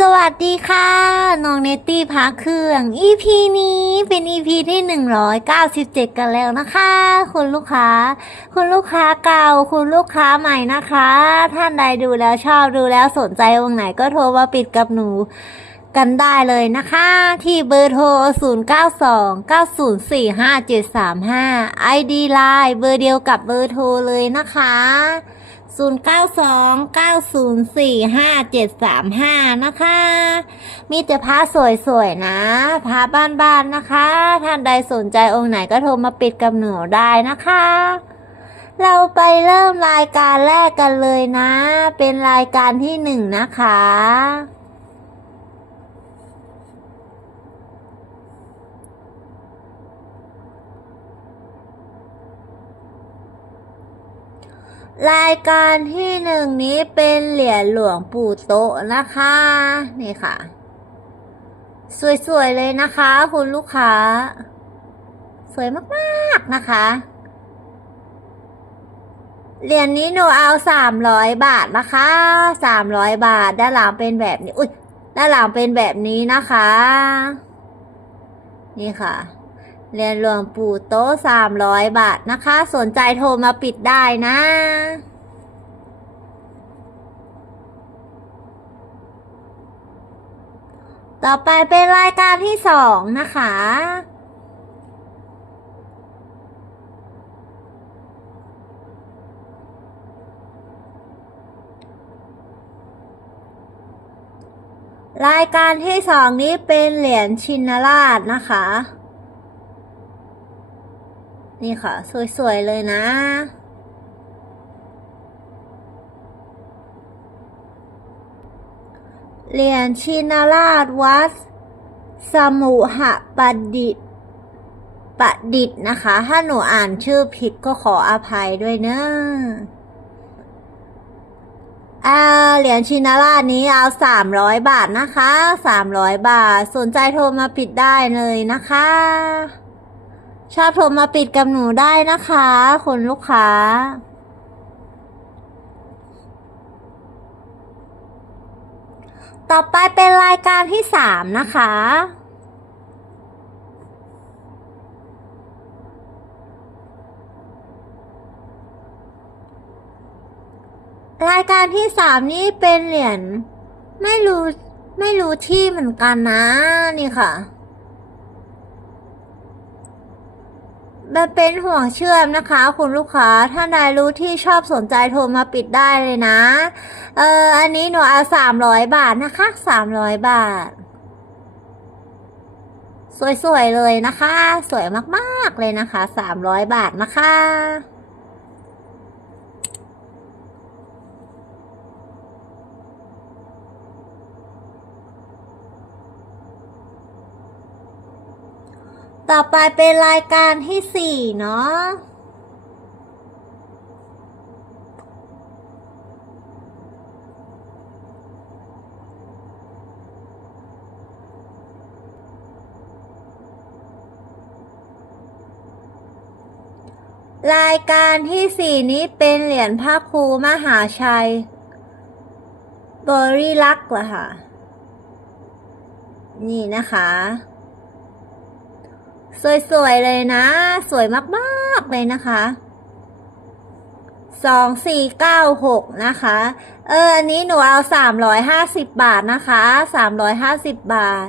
สวัสดีค่ะ น้องเนตตี้พักเครื่อง EP นี้เป็น EP ที่ 197 กันแล้วนะคะ คุณลูกค้า คุณลูกค้าเก่า คุณลูกค้าใหม่นะคะ ท่านใดดูแล้วชอบดูแล้วสนใจวงไหนก็โทรมาปิดกับหนูกันได้เลยนะคะ ที่เบอร์โทร 0929045735 ID Line เบอร์เดียวกับเบอร์โทรเลยนะคะ 0929045735 นะคะ มีแต่พระสวยๆ นะพระบ้านๆ นะคะ ท่านใดสนใจองค์ไหนก็โทรมาปิดกับหนูได้นะคะ เราไปเริ่มรายการแรกกันเลยนะ เป็นรายการที่หนึ่งนะคะ รายการที่หนึ่งนี้เป็นเหรียญหลวงปู่โตะนะคะ นี่ค่ะ สวยๆเลยนะคะ คุณลูกค้า สวยมากๆนะคะ เหรียญนี้หนูเอาสามร้อยบาทนะคะสามร้อยบาท ด้านหลังเป็นแบบนี้ อุ้ยด้านหลังเป็นแบบนี้นะคะ นี่ค่ะ เรียนหลวงปู่โต๊ะสามร้อยบาทนะคะ สนใจโทรมาปิดได้นะต่อไปเป็นรายการที่สองนะคะ รายการที่สองนี้เป็นเหรียญชินราชนะคะ นี่ค่ะ สวย ๆ เลยนะเหรียญชินราชวัด สมุหปดิษปดิษนะคะ ถ้าหนูอ่านชื่อผิดก็ขออภัยด้วยเนอะอ่าเหรียญชินราชนี้เอาสามร้อยบาทนะคะสามร้อยบาท สนใจโทรมาปิดได้เลยนะคะ ชอบโทรมาปิดกับหนูได้นะคะคุณลูกค้า ต่อไปเป็นรายการที่สามนะคะ รายการที่สามนี่เป็นเหรียญไม่รู้ ไม่รู้ที่เหมือนกันนะ นี่ค่ะ มันเป็นห่วงเชื่อมนะคะ คุณลูกค้า ถ้านายรู้ที่ชอบสนใจโทรมาปิดได้เลยนะ เออ อันนี้หนูเอาสามร้อยบาทนะคะสามร้อยบาท สวยๆเลยนะคะ สวยมากๆเลยนะคะสามร้อยบาทนะคะ ต่อไปเป็นรายการที่สี่เนาะรายการที่สี่นี้เป็นเหรียญพระครูมหาชัย บริลักษ์เหรอค่ะนี่นะคะ สวยๆเลยนะ สวยมากๆเลยนะคะสองสี่เก้าหกนะคะ เอออันนี้หนูเอาสามร้อยห้าสิบบาทนะคะสามร้อยห้าสิบบาท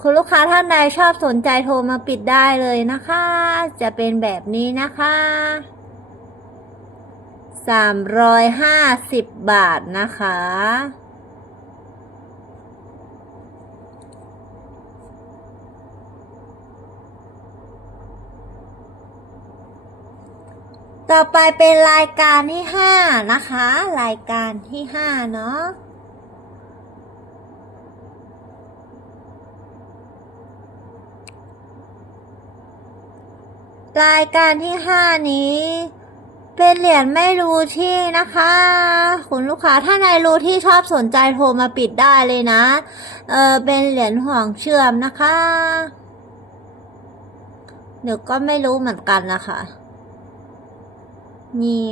คุณลูกค้าท่านใดชอบสนใจโทรมาปิดได้เลยนะคะ จะเป็นแบบนี้นะคะสามร้อยห้าสิบบาทนะคะ ต่อไปเป็นรายการที่ห้านะคะ รายการที่ห้าเนาะรายการที่ห้านี้ เป็นเหรียญไม่รู้ที่นะคะ คุณลูกค้าถ้าในรู้ที่ชอบสนใจโทรมาปิดได้เลยนะ เออเป็นเหรียญห่วงเชื่อมนะคะ เดี๋ยวก็ไม่รู้เหมือนกันนะคะ นี่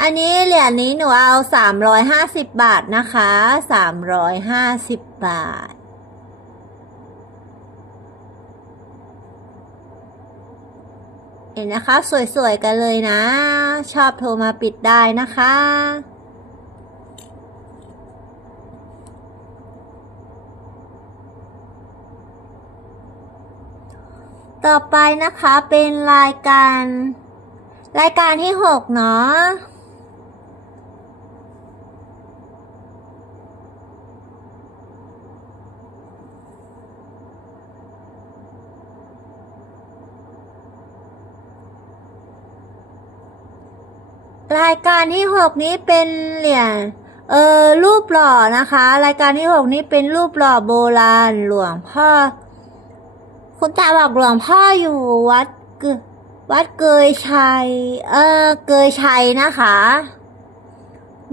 อันนี้เหรียญนี้หนูเอาสามร้อยห้าสิบบาทนะคะสามร้อยห้าสิบบาท เห็นนะคะ สวยๆ กันเลยนะ ชอบโทรมาปิดได้นะคะต่อไปนะคะเป็นรายการ รายการที่หกเนาะรายการที่หกนี้เป็นเหรียญเออรูปหล่อนะคะ รายการที่หกนี้เป็นรูปหล่อโบราณหลวงพ่อ คุณตาบอกหลวงพ่ออยู่วัด วัดเกยชัย เออ เกยชัยนะคะ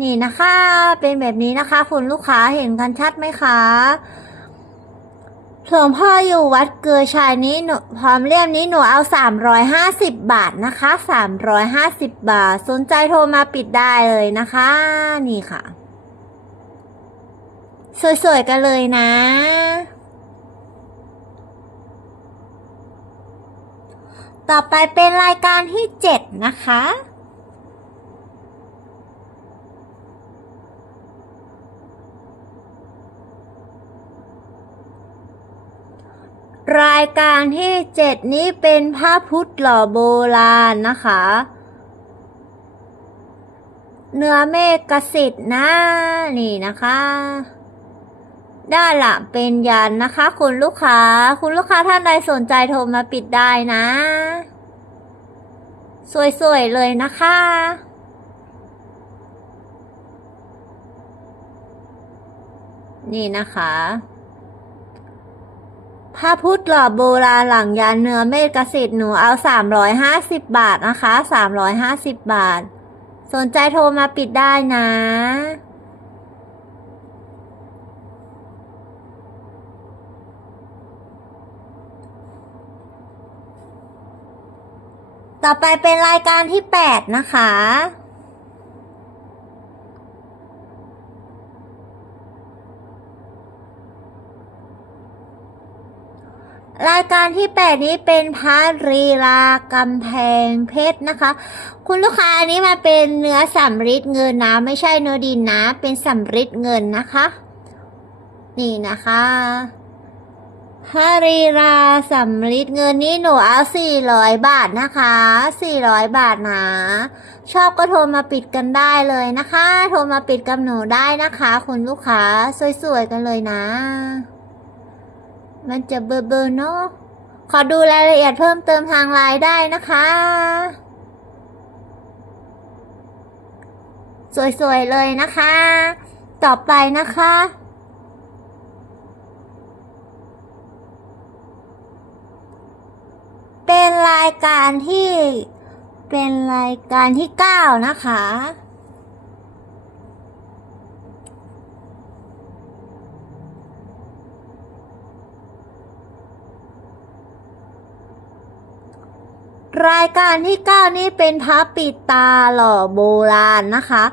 นี่นะคะ เป็นแบบนี้นะคะ คุณลูกค้าเห็นกันชัดไหมคะหลวงพ่ออยู่วัดเกยชัยนี้หนูพร้อมเล่มนี้หนูเอาสามร้อยห้าสิบบาทนะคะสามร้อยห้าสิบบาท สนใจโทรมาปิดได้เลยนะคะ นี่ค่ะ สวยๆกันเลยนะ ต่อไปเป็นรายการที่ 7 นะคะ รายการที่ 7 นี้เป็นพระพุทธหล่อโบราณนะคะ เนื้อเมฆกสิทธิ์นะ นี่นะคะ ด้านหลังเป็นยันนะคะ คุณลูกค้า คุณลูกค้าท่านใดสนใจโทรมาปิดได้นะ สวยๆเลยนะคะ นี่นะคะพระพุทธหล่อโบราณหลังยันเนื้อเมฆกสิทธิ์หนูเอาสามร้อยห้าสิบบาทนะคะสามร้อยห้าสิบบาท สนใจโทรมาปิดได้นะ ต่อไปเป็นรายการที่ 8 นะคะ รายการที่ 8 นี้เป็นพรรีลากำแพงเพชรนะคะ คุณลูกค้าอันนี้มาเป็นเนื้อสำริดเงินนะ ไม่ใช่เนื้อดินนะ เป็นสำริดเงินนะคะ นี่นะคะ พระรีราสำริดเงินนี้หนูเอาสี่ร้อยบาทนะคะสี่ร้อยบาทนะ ชอบก็โทรมาปิดกันได้เลยนะคะ โทรมาปิดกับหนูได้นะคะ คุณลูกค้าสวยๆกันเลยนะ มันจะเบอร์เบอร์เนาะขอดูรายละเอียดเพิ่มเติมทางไลน์ได้นะคะ สวยๆเลยนะคะ ต่อไปนะคะ เป็นรายการที่เป็นรายการที่เก้านะคะ รายการที่เก้านี้เป็นพระปิดตาหล่อโบราณนะคะ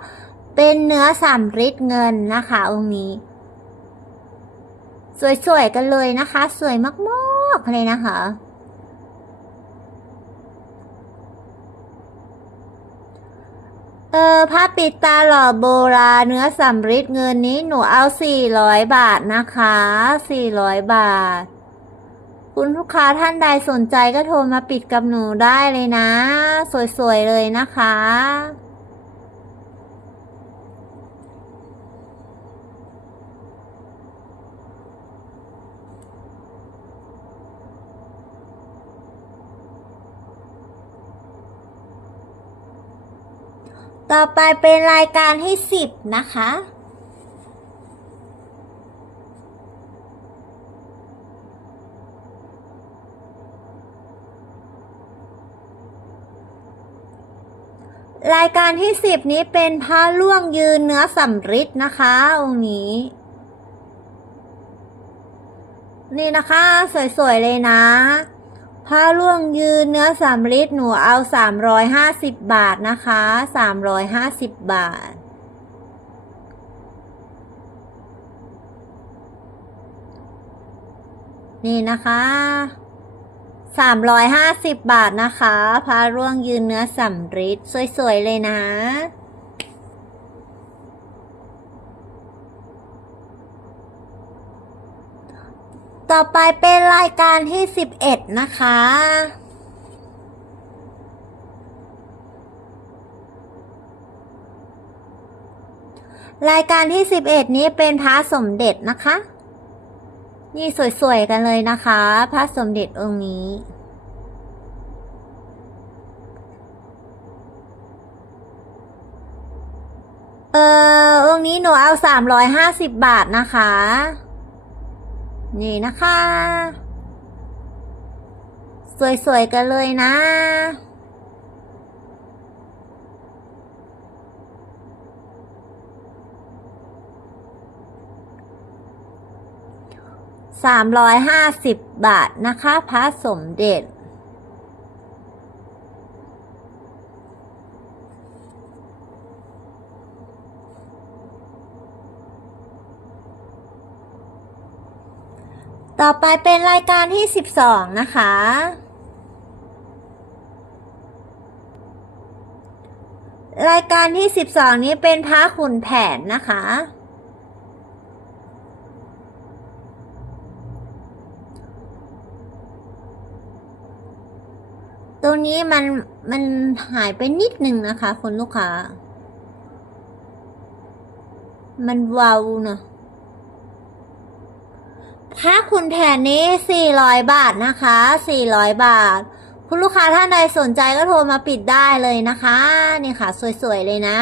เป็นเนื้อสำริดเงินนะคะองค์นี้ สวยๆกันเลยนะคะ สวยมากๆเลยนะคะ เออผ้าปิดตาหล่อโบราณเนื้อสำริดเงินนี้หนูเอาสี่ร้อยบาทนะคะสี่ร้อยบาท คุณลูกค้าท่านใดสนใจก็โทรมาปิดกับหนูได้เลยนะ สวยๆเลยนะคะ ต่อไปเป็นรายการที่สิบนะคะ รายการที่สิบนี้เป็นพระล่วงยืนเนื้อสำริดนะคะองค์นี้ นี่นะคะ สวย ๆ เลยนะ ผ้าล่วงยืนเนื้อสามลิตรหนูเอาสามร้อยห้าสิบบาทนะคะสามร้อยห้าสิบบาท นี่นะคะสามร้อยห้าสิบบาทนะคะผ้าร่วงยืนเนื้อสำริดสวยๆเลยนะ ต่อไปเป็นรายการที่สิบเอ็ดนะคะ รายการที่สิบเอ็ดนี้เป็นพระสมเด็จนะคะ นี่สวยๆ กันเลยนะคะ พระสมเด็จองค์นี้เออองค์นี้หนูเอาสามร้อยห้าสิบบาทนะคะ นี่นะคะ สวยๆกันเลยนะ สามร้อยห้าสิบบาทนะคะพระสมเด็จ ต่อไปเป็นรายการที่สิบสองนะคะ รายการที่สิบสองนี้เป็นพระขุนแผนนะคะตรงนี้มันมันหายไปนิดนึงนะคะคุณลูกค้า มันวาวเนอะ ถ้าคุณแผนนี้ 400 บาทนะคะ 400 บาท คุณลูกค้าท่านใดสนใจก็โทรมาปิดได้เลยนะคะ นี่ค่ะ สวย ๆ เลยนะ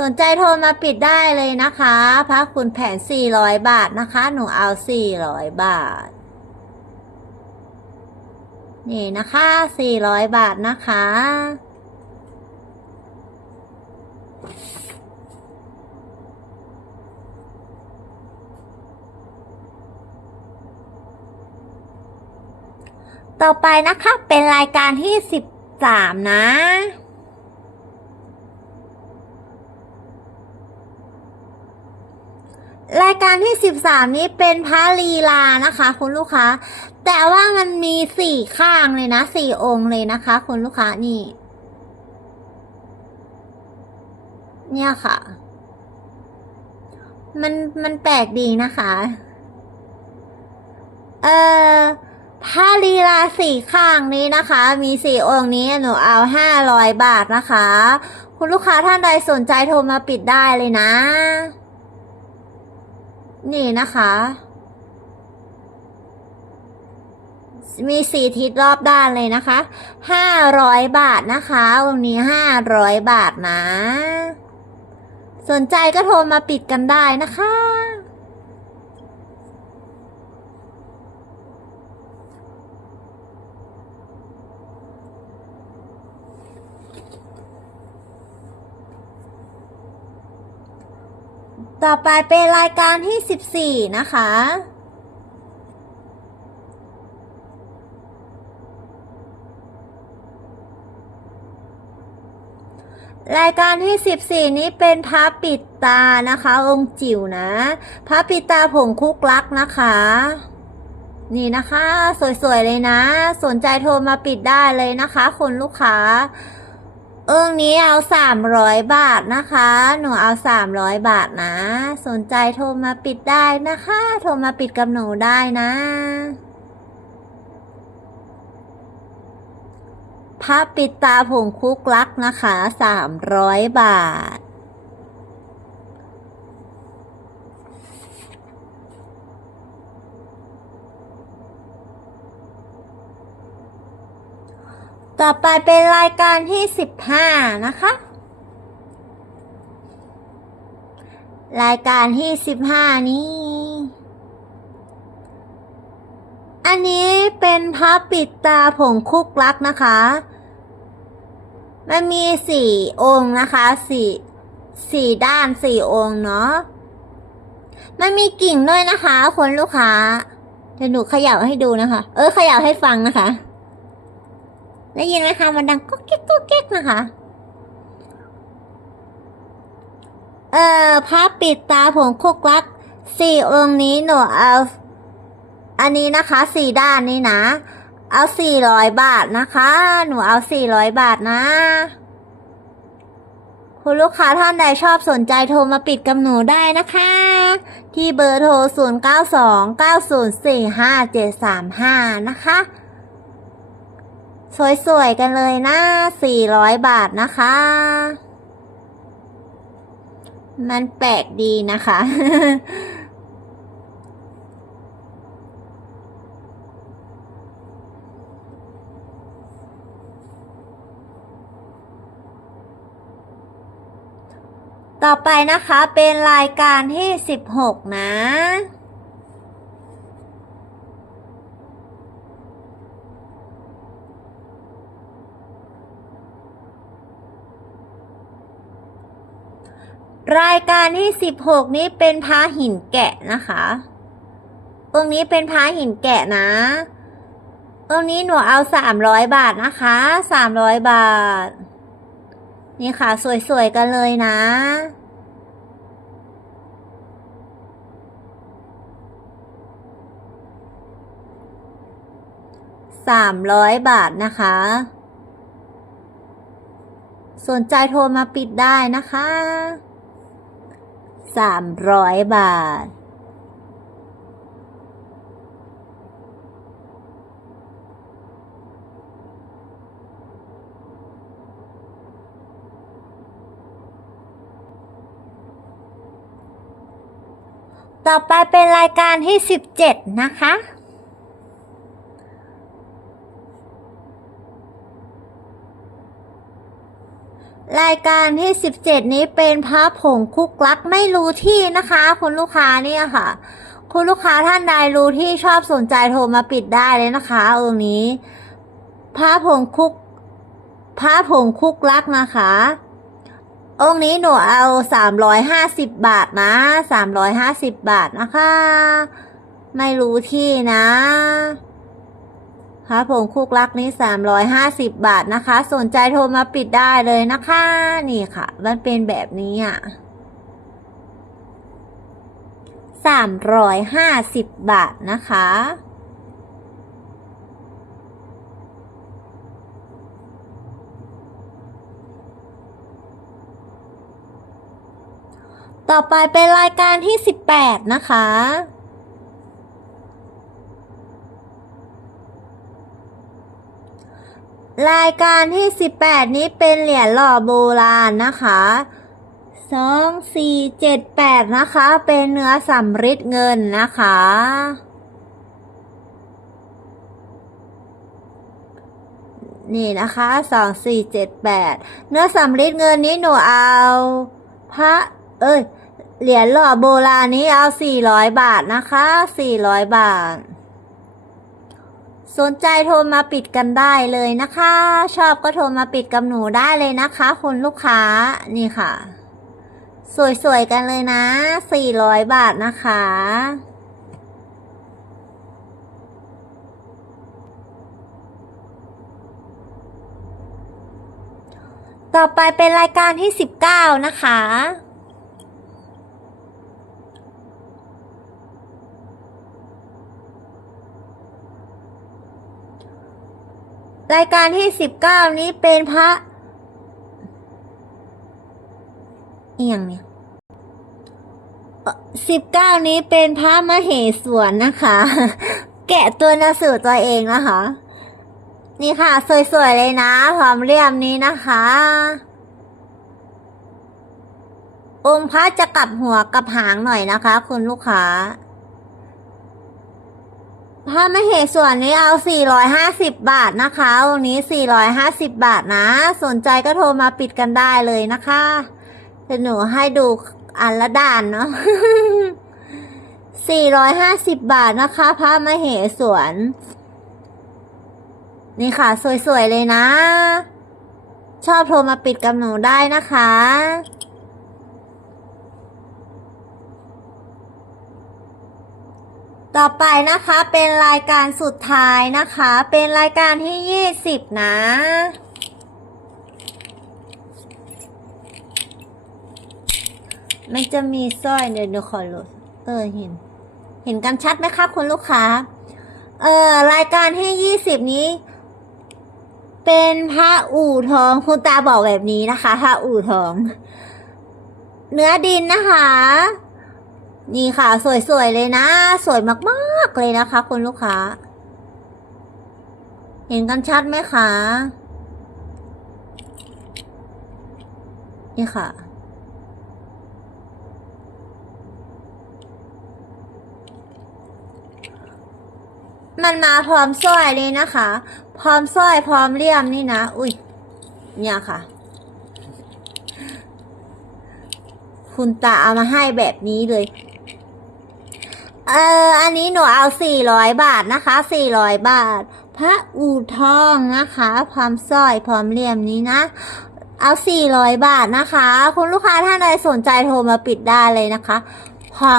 สนใจโทรมาปิดได้เลยนะคะพระคุณแผน 400 บาทนะคะ หนูเอา 400 บาท นี่นะคะ 400 บาทนะคะ ต่อไปนะคะ เป็นรายการที่13นะ รายการที่13นี้เป็นพระลีลานะคะ คุณลูกค้า แต่ว่ามันมีสี่ข้างเลยนะสี่องค์เลยนะคะ คุณลูกค้านี่ เนี่ยค่ะ มันมันแปลกดีนะคะ เออ พระลีลาสี่ข้างนี้นะคะ มีสี่องค์นี้หนูเอาห้าร้อยบาทนะคะ คุณลูกค้าท่านใดสนใจโทรมาปิดได้เลยนะ นี่นะคะ มีสี่ทิศรอบด้านเลยนะคะห้าร้อยบาทนะคะวันนี้ห้าร้อยบาทนะ สนใจก็โทรมาปิดกันได้นะคะ ต่อไปเป็นรายการที่ 14 นะคะ รายการที่ 14 นี้เป็นพระปิดตานะคะ องค์จิ๋วนะ พระปิดตาผงคุกลักนะคะ นี่นะคะ สวย ๆ เลยนะ สนใจโทรมาปิดได้เลยนะคะ คนลูกค้า เอิงนี้เอาสามร้อยบาทนะคะ หนูเอาสามร้อยบาทนะ สนใจโทรมาปิดได้นะคะ โทรมาปิดกับหนูได้นะพระปิดตาผงคุกลักนะคะสามร้อยบาท ต่อไปเป็นรายการที่สิบห้านะคะ รายการที่สิบห้านี้ อันนี้เป็นพระปิดตาผงคุกลักนะคะ มันมีสี่องค์นะคะสี่สี่ด้านสี่องค์เนาะ มันมีกิ่งด้วยนะคะคุณลูกค้าเดี๋ยวหนูเขย่าให้ดูนะคะ เออเขย่าให้ฟังนะคะ ได้ยินไหมคะมันดังก๊อกแก๊กก๊อกแก๊กนะคะ เอ่อพระปิดตาผงคุกลักสี่องค์นี้หนูเอาอันนี้นะคะสี่ด้านนี้นะ เอาสี่ร้อยบาทนะคะ หนูเอาสี่ร้อยบาทนะ คุณลูกค้าท่านใดชอบสนใจโทรมาปิดกับหนูได้นะคะ ที่เบอร์โทร 0 9 2 9 0 4 5 7 3 5 นะคะ สวยๆ กันเลยนะ 400 บาทนะคะ มันแปลกดีนะคะ ต่อไปนะคะเป็นรายการที่ 16 นะ รายการที่ 16 นี้เป็นพระหินแกะนะคะองนี้เป็นพระหินแกะนะองนี้หนูเอา 300 บาทนะคะ 300 บาท นี่ค่ะ สวย ๆ กันเลยนะ สามร้อยบาทนะคะ สนใจโทรมาปิดได้นะคะ สามร้อยบาท ต่อไปเป็นรายการที่สิบเจ็ดนะคะ รายการที่สิบเจ็ดนี้เป็นพระผงคุกลักไม่รู้ที่นะคะ คุณลูกค้าเนี่ยค่ะ คุณลูกค้าท่านใดรู้ที่ชอบสนใจโทรมาปิดได้เลยนะคะองค์นี้พระผงคุกพระผงคุกลักนะคะ องค์นี้หนูเอาสามร้อยห้าสิบบาทนะสามร้อยห้าสิบบาทนะคะ ไม่รู้ที่นะ พระผงคุกลักนี้สามร้อยห้าสิบบาทนะคะ สนใจโทรมาปิดได้เลยนะคะ นี่ค่ะ มันเป็นแบบนี้อะสามร้อยห้าสิบบาทนะคะ ต่อไปเป็นรายการที่ 18 นะคะ รายการที่ 18 นี้เป็นเหรียญหล่อโบราณนะคะ2 4 7 8นะคะ เป็นเนื้อสำริดเงินนะคะ นี่นะคะสองสี่เจ็ดแปดเนื้อสำริดเงินนี้หนูเอาพระเอ้ยเหรียญหล่อโบราณนี้เอาสี่ร้อยบาทนะคะสี่ร้อยบาท สนใจโทรมาปิดกันได้เลยนะคะ ชอบก็โทรมาปิดกับหนูได้เลยนะคะคุณลูกค้านี่ค่ะ สวยๆกันเลยนะสี่ร้อยบาทนะคะ ต่อไปเป็นรายการที่ 19 นะคะ รายการที่19นี้เป็นพระเอียงเนี่ยสิบเก้านี้เป็นพระมเหสวนนะคะ แกะตัวหนังสือตัวเองนะคะ นี่ค่ะ สวยๆเลยนะพร้อมเรียมนี้นะคะ องค์พระจะกลับหัวกับหางหน่อยนะคะ คุณลูกค้า พระมเหส่วนนี้เอา 450 บาทนะคะองค์นี้ 450 บาทนะ สนใจก็โทรมาปิดกันได้เลยนะคะจะหนูให้ดูอันละด่านเนาะ 450 บาทนะคะพระมเหสวน นี่ค่ะ สวย ๆ เลยนะ ชอบโทรมาปิดกับหนูได้นะคะ ต่อไปนะคะเป็นรายการสุดท้ายนะคะ เป็นรายการที่20นะ มันจะมีสร้อยเดี๋ยวเดี๋ยวขอลเออเห็น เห็นกันชัดไหมคะคุณลูกค้า เออรายการที่20นี้ เป็นพระอู่ทองคุณตาบอกแบบนี้นะคะพระอู่ทอง เนื้อดินนะคะ นี่ค่ะ สวยๆเลยนะ สวยมากๆเลยนะคะ คุณลูกค้า เห็นกันชัดไหมคะ นี่ค่ะ มันมาพร้อมสร้อยเลยนะคะ พร้อมสร้อยพร้อมเลี่ยมนี่นะ อุ้ย เนี่ยค่ะคุณตาเอามาให้แบบนี้เลย เอออันนี้หนูเอาสี่ร้อยบาทนะคะสี่ร้อยบาท พระอู่ทองนะคะพร้อมสร้อยพร้อมเหลี่ยมนี้นะ เอาสี่ร้อยบาทนะคะ คุณลูกค้าท่านใดสนใจโทรมาปิดได้เลยนะคะพอ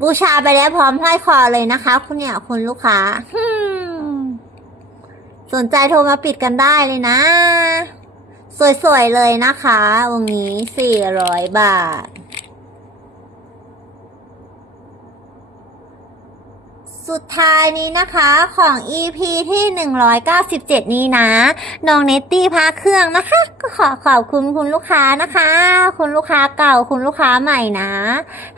บูชาไปแล้วพร้อมห้อยคอเลยนะคะ คุณเนี่ยคุณลูกค้าสนใจโทรมาปิดกันได้เลยนะ สวยๆเลยนะคะ วงนี้สี่ร้อยบาท สุดท้ายนี้นะคะของ EP ที่ 197 นี้นะ น้องเนตตี้พาเครื่องนะคะ ก็ขอขอบคุณคุณลูกค้านะคะ คุณลูกค้าเก่าคุณลูกค้าใหม่นะ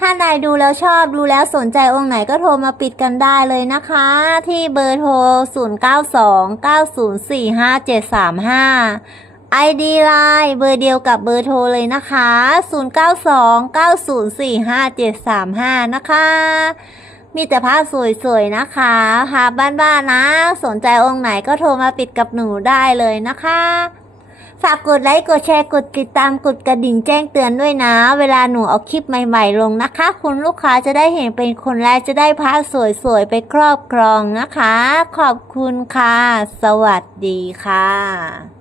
ท่านใดดูแล้วชอบดูแล้วสนใจองค์ไหนก็โทรมาปิดกันได้เลยนะคะ ที่เบอร์โทร 0929045735 ID Line เบอร์เดียวกับเบอร์โทรเลยนะคะ 0929045735 นะคะ มีแต่ผ้าสวยๆนะคะหาบ้านๆนะ สนใจองค์ไหนก็โทรมาปิดกับหนูได้เลยนะคะ ฝากกดไลค์ กดแชร์ กดติดตาม กดกระดิ่งแจ้งเตือนด้วยนะ เวลาหนูเอาคลิปใหม่ๆลงนะคะ คุณลูกค้าจะได้เห็นเป็นคนแรกจะได้ผ้าสวยๆไปครอบครองนะคะ ขอบคุณค่ะ สวัสดีค่ะ